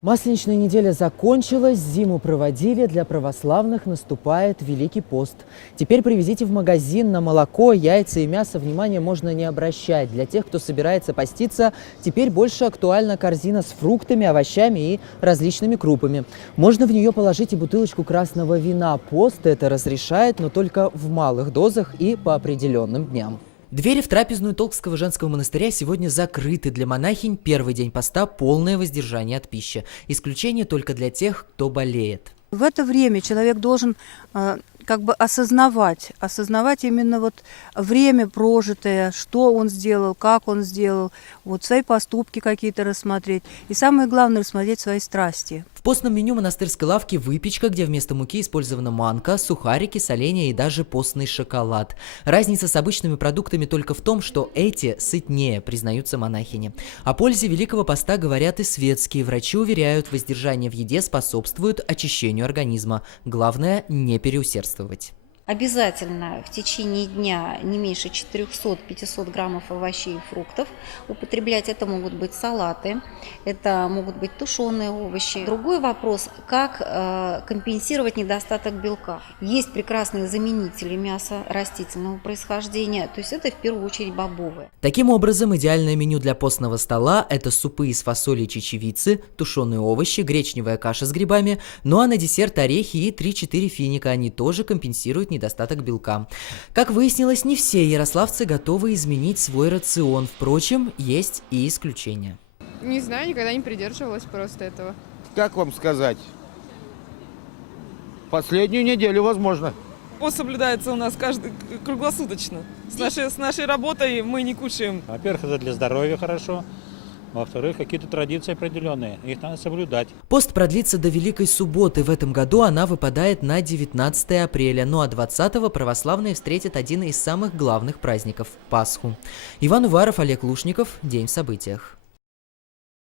Масленичная неделя закончилась, зиму проводили, для православных наступает Великий пост. Теперь привезите в магазин на молоко, яйца и мясо внимания можно не обращать. Для тех, кто собирается поститься, теперь больше актуальна корзина с фруктами, овощами и различными крупами. Можно в нее положить и бутылочку красного вина. Пост это разрешает, но только в малых дозах и по определенным дням. Двери в трапезную Толкского женского монастыря сегодня закрыты. Для монахинь первый день поста – полное воздержание от пищи. Исключение только для тех, кто болеет. В это время человек должен осознавать именно вот время прожитое, что он сделал, как он сделал, вот свои поступки какие-то рассмотреть. И самое главное – рассмотреть свои страсти. В постном меню монастырской лавки выпечка, где вместо муки использована манка, сухарики, соленья и даже постный шоколад. Разница с обычными продуктами только в том, что эти сытнее, признаются монахини. О пользе Великого поста говорят и светские. Врачи уверяют, воздержание в еде способствует очищению организма. Главное – не переусердствовать. Обязательно в течение дня не меньше 400-500 граммов овощей и фруктов употреблять. Это могут быть салаты, это могут быть тушеные овощи. Другой вопрос, как компенсировать недостаток белка. Есть прекрасные заменители мяса растительного происхождения, то есть это в первую очередь бобовые. Таким образом, идеальное меню для постного стола – это супы из фасоли и чечевицы, тушеные овощи, гречневая каша с грибами, ну а на десерт орехи и 3-4 финика. Они тоже компенсируют недостаток белка. Как выяснилось, не все ярославцы готовы изменить свой рацион. Впрочем, есть и исключения. Не знаю, никогда не придерживалась просто этого. Как вам сказать? Последнюю неделю, возможно. Пост соблюдается у нас круглосуточно. С нашей работой мы не кушаем. Во-первых, это для здоровья хорошо. Во-вторых, какие-то традиции определенные, их надо соблюдать. Пост продлится до Великой Субботы. В этом году она выпадает на 19 апреля. Ну а 20-го православные встретят один из самых главных праздников – Пасху. Иван Уваров, Олег Лушников. День в событиях.